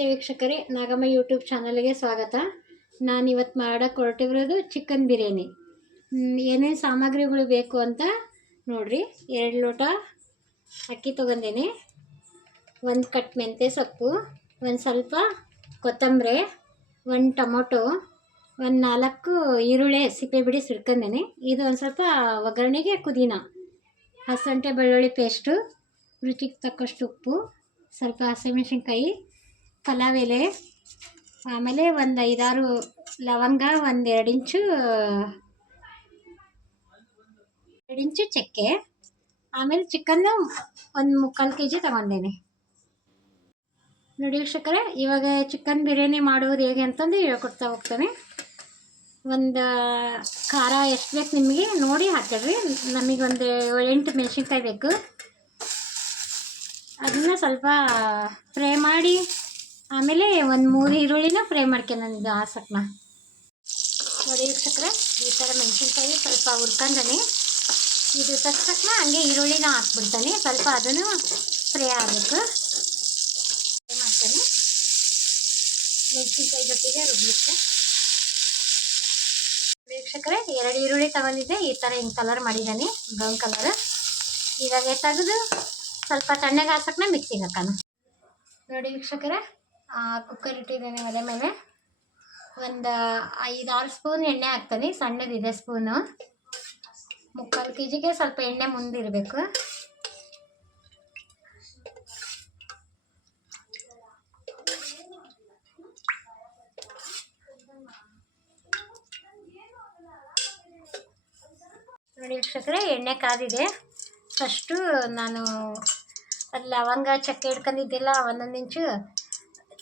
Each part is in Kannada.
ನಮಸ್ತೆ ವೀಕ್ಷಕರೇ, ನಾಗಮ್ಮ ಯೂಟ್ಯೂಬ್ ಚಾನಲ್ಗೆ ಸ್ವಾಗತ. ನಾನಿವತ್ತು ಮಾಡೋಕ್ಕೆ ಹೊರಟಿರೋದು ಚಿಕನ್ ಬಿರಿಯಾನಿ. ಏನೇನು ಸಾಮಗ್ರಿಗಳು ಬೇಕು ಅಂತ ನೋಡಿರಿ. 2 ಲೋಟ ಅಕ್ಕಿ ತೊಗೊಂಡೇನೆ, 1 ಕಟ್ ಮೆಂತ್ಯ ಸೊಪ್ಪು, ಒಂದು ಸ್ವಲ್ಪ ಕೊತ್ತಂಬರಿ, 1 ಟೊಮೊಟೊ, 4 ಈರುಳ್ಳಿ ಸಿಪ್ಪೆ ಬಿಡಿ ಸಿಡ್ಕೊಂಡೇನೆ. ಇದು ಒಂದು ಸ್ವಲ್ಪ ಒಗ್ಗರಣೆಗೆ ಪುದೀನ, ಹಸಿಮೆಣಸಿನಕಾಯಿ ಬೆಳ್ಳುಳ್ಳಿ ಪೇಸ್ಟು, ರುಚಿಗೆ ತಕ್ಕಷ್ಟು ಉಪ್ಪು, ಸ್ವಲ್ಪ ಹಸಿಮೆಣಸಿನ್ಕಾಯಿ, ಪಲಾವ್ ಎಲೆ, ಆಮೇಲೆ ಒಂದು 5-6 ಲವಂಗ, 2 ಇಂಚು ಚಕ್ಕೆ, ಆಮೇಲೆ ಚಿಕನ್ನು 1/4 kg ತಗೊಂಡೇನೆ. ನೋಡಿ ವೀಕ್ಷಕರೇ, ಇವಾಗ ಚಿಕನ್ ಬಿರಿಯಾನಿ ಮಾಡೋದು ಹೇಗೆ ಅಂತಂದು ಹೇಳ್ಕೊಡ್ತಾ ಹೋಗ್ತಾನೆ. ಒಂದು ಖಾರ ಎಷ್ಟು ಬೇಕು ನಿಮಗೆ ನೋಡಿ ಹಾಕಿಡ್ರಿ. ನಮಗೊಂದು 7-8 ಮೆಣಸಿನ್ಕಾಯಿ ಬೇಕು. ಅದನ್ನು ಸ್ವಲ್ಪ ಫ್ರೈ ಮಾಡಿ, ಆಮೇಲೆ 1-3 ಈರುಳ್ಳಿನ ಫ್ರೈ ಮಾಡ್ಕೊಂಡ್ಬಂದಿದ್ದು ಹಾಸಕ್ನ. ನೋಡಿ ವೀಕ್ಷಕರೇ, ಈ ಥರ ಮೆಣಸಿನ್ಕಾಯಿ ಸ್ವಲ್ಪ ಹುರ್ಕೊಂಡನೆ. ಇದು ತಕ್ಷಣ ಹಂಗೆ ಈರುಳ್ಳಿನ ಹಾಕ್ಬಿಡ್ತಾನೆ. ಸ್ವಲ್ಪ ಅದನ್ನು ಫ್ರೈ ಆಗಬೇಕು. ಫ್ರೈ ಮಾಡ್ತಾನೆ ಮೆಣಸಿನ್ಕಾಯಿ ಜೊತೆಗೆ ರುಬ್ಬಿಕ್ಕೆ. ವೀಕ್ಷಕರೇ, 2 ಈರುಳ್ಳಿ ತಗೊಂಡಿದ್ದೆ. ಈ ಥರ ಹಿಂಗೆ ಕಲರ್ ಮಾಡಿದ್ದಾನೆ, ಬ್ರೌನ್ ಕಲರ್. ಇವಾಗ ತೆಗೆದು ಸ್ವಲ್ಪ ತಣ್ಣಗೆ ಹಾಸಕ್ನ ಮಿಕ್ಸಿಗೆ ಹಾಕೋಣ. ನೋಡಿ ವೀಕ್ಷಕರೇ, ಕುಕ್ಕರ್ ಇಟ್ಟಿದ್ದೇನೆ ಒಲೆ ಮೇಲೆ. ಒಂದು 5-6 ಸ್ಪೂನ್ ಎಣ್ಣೆ ಹಾಕ್ತಾನೆ. ಸಣ್ಣದಿದೆ ಸ್ಪೂನು. 3/4 kgಗೆ ಸ್ವಲ್ಪ ಎಣ್ಣೆ ಮುಂದಿರಬೇಕು. ನೋಡಿ ವೀಕ್ಷಕರೇ, ಎಣ್ಣೆ ಕಾದಿದೆ. ಫಸ್ಟು ನಾನು ಅದು ಲವಂಗ ಚಕ್ಕೆ ಹಿಡ್ಕೊಂಡಿದ್ದೆಲ್ಲ, 1 ಇಂಚು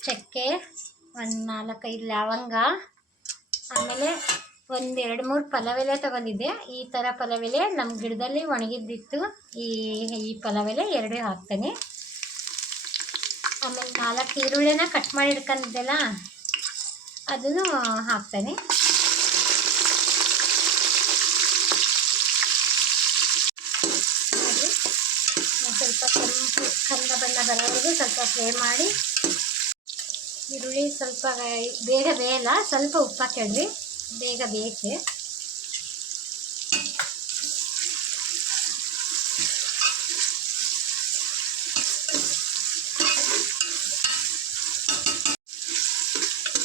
ಚಕ್ಕೆ, 4-5 ಲವಂಗ, ಆಮೇಲೆ 1-2-3 ಪಲಾವ್ ಎಲೆ ತೊಗೊಂಡಿದ್ದೆ. ಈ ಥರ ಪಲಾವ್ ಎಲೆ ನಮ್ಮ ಗಿಡದಲ್ಲಿ ಒಣಗಿದ್ದಿತ್ತು. ಈ ಪಲಾವ್ ಎಲೆ 2 ಹಾಕ್ತೇನೆ. ಆಮೇಲೆ 4 ಈರುಳ್ಳಿನ ಕಟ್ ಮಾಡಿ ಹಿಡ್ಕೊಂಡಿದ್ದೆಲ್ಲ ಅದನ್ನು ಹಾಕ್ತೇನೆ. ಸ್ವಲ್ಪ ಕಂದ ಬಣ್ಣ ಬರೋವರೆಗೂ ಸ್ವಲ್ಪ ಫ್ರೈ ಮಾಡಿ. ಈರುಳ್ಳಿ ಸ್ವಲ್ಪ ಬೇಗ ಬೇಯಲ್ಲ, ಸ್ವಲ್ಪ ಉಪ್ಪು ಹಾಕಿಡ್ರಿ, ಬೇಗ ಬೇಯುತ್ತೆ.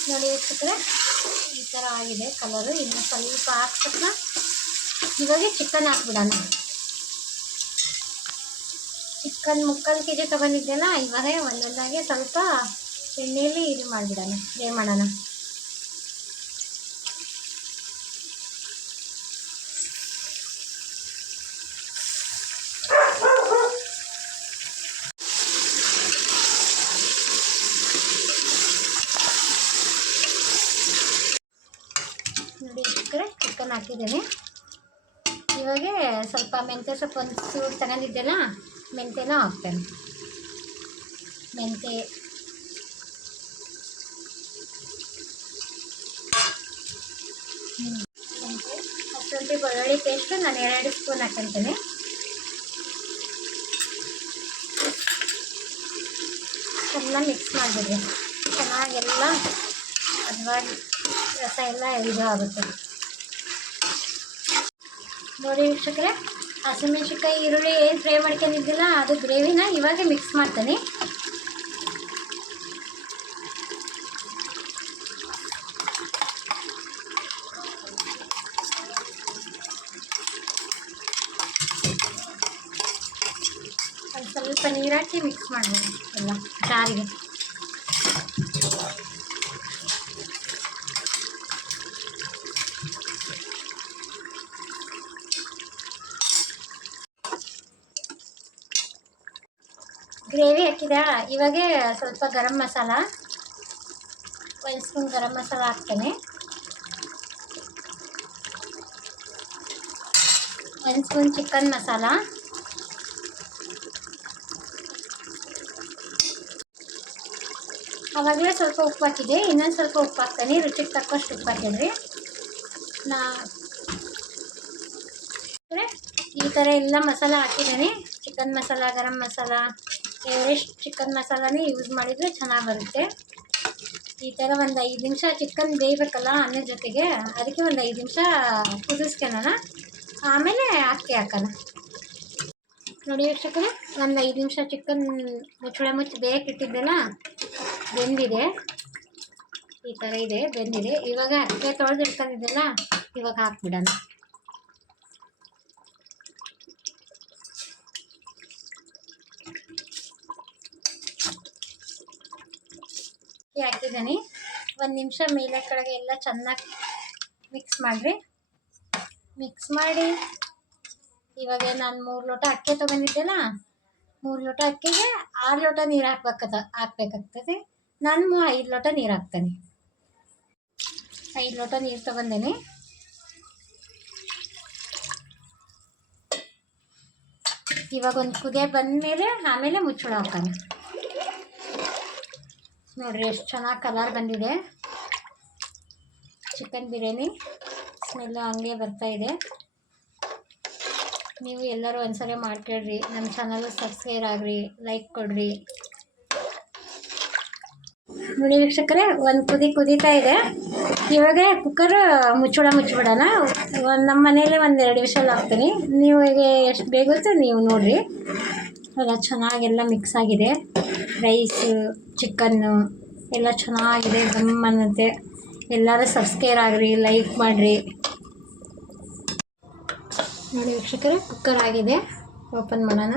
ನೋಡಿ ವೀಕ್ಷಕರೇ, ಈ ಥರ ಆಗಿದೆ ಕಲರು. ಇನ್ನು ಸ್ವಲ್ಪ ಹಾಕ್ಬಿಟ್ಟು ಇವಾಗ ಚಿಕನ್ ಹಾಕ್ಬಿಡೋಣ. ಚಿಕನ್ 3/4 kg ತೊಗೊಂಡಿದ್ದೆಲ್ಲ ಇವಾಗ ಒಂದೊಂದಾಗೆ ಸ್ವಲ್ಪ ಎಣ್ಣೆಯಲ್ಲಿ ಇದು ಮಾಡಿಬಿಡೋಣ, ಫ್ರೈ ಮಾಡೋಣ. ನೋಡಿ ಚಿಕನ್ ಹಾಕಿದ್ದೇನೆ. ಇವಾಗ ಸ್ವಲ್ಪ ಮೆಂತ್ಯ ಸೊಪ್ಪು 1 ಚೂರು ತಗೊಂಡಿದ್ದೆಲ್ಲ ಮೆಂತ್ಯನ ಹಾಕ್ತೇನೆ. ಮೆಂತ್ಯ, ಹಸಿಮೆಣಸಿನಕಾಯಿ ಬೆಳ್ಳುಳ್ಳಿ ಪೇಸ್ಟು ನಾನು 2 ಸ್ಪೂನ್ ಹಾಕ್ಕೊಳ್ತೇನೆ. ಎಲ್ಲ ಮಿಕ್ಸ್ ಮಾಡಿಬಿಡ್ರಿ. ಚೆನ್ನಾಗೆಲ್ಲ ಹದವಾಗಿ ರಸ ಎಲ್ಲ ಇದು ಆಗುತ್ತೆ. ನೋಡಿ ವೀಕ್ಷಕರೇ, ಹಸಿಮೆಣಸಿನ್ಕಾಯಿ ಈರುಳ್ಳಿ ಏನು ಫ್ರೈ ಮಾಡ್ಕೊಂಡಿದ್ದಿಲ್ಲ ಅದು ಗ್ರೇವಿನ ಇವಾಗ ಮಿಕ್ಸ್ ಮಾಡ್ತಾನೆ. ಒಂದು ಸ್ವಲ್ಪ ನೀರು ಹಾಕಿ ಮಿಕ್ಸ್ ಮಾಡ್ಬೋದು ಎಲ್ಲ ಜಾರಿಗೆ. ಗ್ರೇವಿ ಹಾಕಿದ ಇವಾಗ ಸ್ವಲ್ಪ ಗರಂ ಮಸಾಲ, 1 ಸ್ಪೂನ್ ಗರಂ ಮಸಾಲ ಹಾಕ್ತೇನೆ. 1 ಸ್ಪೂನ್ ಚಿಕನ್ ಮಸಾಲ, ಆವಾಗಲೇ ಸ್ವಲ್ಪ ಉಪ್ಪು ಹಾಕಿದೆ. ಇನ್ನೊಂದು ಸ್ವಲ್ಪ ಉಪ್ಪು ಹಾಕ್ತೇನೆ. ರುಚಿಗೆ ತಕ್ಕಷ್ಟು ಉಪ್ಪು ಹಾಕಿದ್ರಿ. ಈ ಥರ ಎಲ್ಲ ಮಸಾಲ ಹಾಕಿದ್ದೇನೆ. Chicken masala, garam masala, Everest chicken ಮಸಾಲಾನೇ use ಮಾಡಿದರೆ ಚೆನ್ನಾಗಿ ಬರುತ್ತೆ. ಈ ಥರ ಒಂದು 5 ನಿಮಿಷ ಚಿಕನ್ ಬೇಯಬೇಕಲ್ಲ ಅನ್ನದ ಜೊತೆಗೆ, ಅದಕ್ಕೆ ಒಂದು 5 ನಿಮಿಷ ಕುದಿಸ್ಕೊಳ್ಳೋಣ, ಆಮೇಲೆ ಅಕ್ಕಿ ಹಾಕೋಣ. ನೋಡಿ ವೀಕ್ಷಕರೇ, ಒಂದು 5 ನಿಮಿಷ ಚಿಕನ್ ಮುಚ್ಚಿ ಬೇಯಕ್ಕಿಟ್ಟಿದ್ದೆಲ್ಲ ಬೆಂದಿದೆ. ಈ ಥರ ಇದೆ, ಬೆಂದಿದೆ. ಇವಾಗ ಅಕ್ಕಿ ತೊಳೆದು ಇಟ್ಕೊಂಡಿದ್ದೆಲ್ಲ ಇವಾಗ ಹಾಕ್ಬಿಡೋಣ. ಹಾಕಿದ್ದೀನಿ. 1 ನಿಮಿಷ ಮೇಲೆ ಕೆಳಗೆ ಎಲ್ಲ ಚೆನ್ನಾಗಿ ಮಿಕ್ಸ್ ಮಾಡಿ ಇವಾಗ ನಾನು 3 ಲೋಟ ಅಕ್ಕಿ ತೊಗೊಂಡಿದ್ದೆಲ್ಲ, 3 ಲೋಟ ಅಕ್ಕಿಗೆ 6 ಲೋಟ ನೀರು ಹಾಕ್ಬೇಕಾಗ್ತದೆ. ನಾನು 5 ಲೋಟ ನೀರು ಹಾಕ್ತೇನೆ. 5 ಲೋಟ ನೀರು ತೊಗೊಂಡೇನೆ. ಇವಾಗ ಒಂದು ಕುದಿಯ ಬಂದಮೇಲೆ ಆಮೇಲೆ ಮುಚ್ಚಳ ಹಾಕೋಣ. ನೋಡಿರಿ ಎಷ್ಟು ಚೆನ್ನಾಗಿ ಕಲರ್ ಬಂದಿದೆ. ಚಿಕನ್ ಬಿರಿಯಾನಿ ಸ್ಮೆಲ್ಲು ಹಂಗೆ ಬರ್ತಾಯಿದೆ. ನೀವು ಎಲ್ಲರೂ ಒಂದ್ಸರಿ ಮಾಡ್ಕೊಳ್ರಿ. ನಮ್ಮ ಚಾನಲ್ ಸಬ್ಸ್ಕ್ರೈಬ್ ಆಗ್ರಿ, ಲೈಕ್ ಕೊಡ್ರಿ. ನೋಡಿ ವೀಕ್ಷಕರೇ, ಒಂದು ಕುದೀತಾ ಇದೆ. ಇವಾಗ ಕುಕ್ಕರ್ ಮುಚ್ಚಿಬಿಡೋಣ. ನಮ್ಮ ಮನೇಲಿ 1-2 ವಿಷಲ್ ಹಾಕ್ತೀನಿ. ನೀವು ಎಷ್ಟು ಬೇಗುತ್ತೆ ನೀವು ನೋಡಿರಿ. ಎಲ್ಲ ಚೆನ್ನಾಗೆಲ್ಲ ಮಿಕ್ಸ್ ಆಗಿದೆ. ರೈಸು, ಚಿಕನ್ನು ಎಲ್ಲ ಚೆನ್ನಾಗಿದೆ, ಗಮ್ ಅನ್ನತ್ತೆ. ಎಲ್ಲರೂ ಸಬ್ಸ್ಕ್ರೈಬ್ ಆಗ್ರಿ, ಲೈಕ್ ಮಾಡಿರಿ. ನೋಡಿ ವೀಕ್ಷಕರೇ, ಕುಕ್ಕರ್ ಆಗಿದೆ. ಓಪನ್ ಮಾಡೋಣ.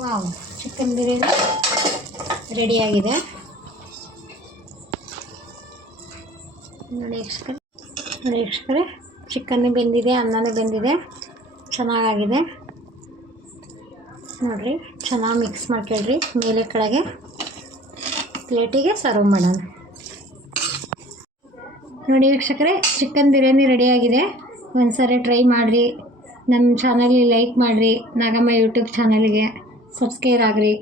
ವಾವ್, ಚಿಕನ್ ಬಿರಿಯಾನಿ ರೆಡಿಯಾಗಿದೆ. ನೋಡಿ ವೀಕ್ಷಕರೇ, ಚಿಕನ್ನು ಬೆಂದಿದೆ, ಅನ್ನನೂ ಬೆಂದಿದೆ, ಚೆನ್ನಾಗಾಗಿದೆ. ನೋಡಿರಿ, ಚೆನ್ನಾಗಿ ಮಿಕ್ಸ್ ಮಾಡ್ಕೊಳ್ರಿ. ಮೇಲೆ ಕೆಳಗೆ ಪ್ಲೇಟಿಗೆ ಸರ್ವ್ ಮಾಡೋಣ. ನೋಡಿ ವೀಕ್ಷಕರೇ, ಚಿಕನ್ ಬಿರಿಯಾನಿ ರೆಡಿಯಾಗಿದೆ. ಒಂದ್ಸರಿ ಟ್ರೈ ಮಾಡಿರಿ. ನಮ್ಮ ಚಾನಲ್ಗೆ ಲೈಕ್ ಮಾಡಿರಿ. ನಾಗಮ್ಮ ಯೂಟ್ಯೂಬ್ ಚಾನಲ್ಗೆ ಸಬ್ಸ್ಕ್ರೈಬ್ ಆಗಿರಿ.